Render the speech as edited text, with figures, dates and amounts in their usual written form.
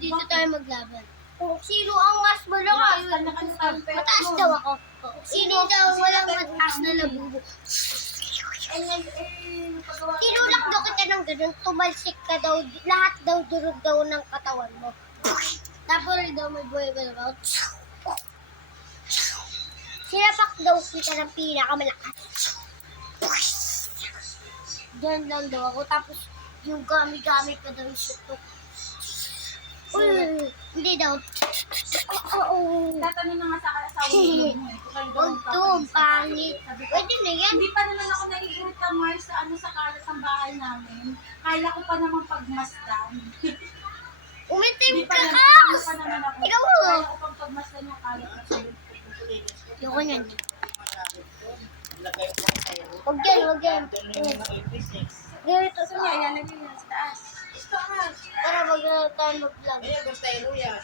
Dito tayo maglaban. Sino ang mas malakas? Mataas daw ako. Sino daw walang mataas na labubo? Tinulak daw kita ng ganun, tumalsik ka daw, lahat daw durog daw ng katawan mo. Tapos daw may buhay ka daw. Sinapak daw kita ng pinakamalakas. Diyan lang daw ako, tapos yung gamit ka daw yung sutok. Hindi daw. Tatanong na nga sa asawa mo. Huwag to, pangit. Pwede na yan. Hindi pa naman ako naiirit na Mars sa sa kalat ng bahay namin. Kaya ko pa naman pagmasdan. Umitim Hindi ka pa ka! naman ako. Ikaw mo. Kaya ko pang pagmasdan yung kalat ng sulit. Ayoko niyan. Huwag yan. Ganito So nga, yan, lagay yan sa taas. para wag na tayo mag-vlog. Ayan, basta yan.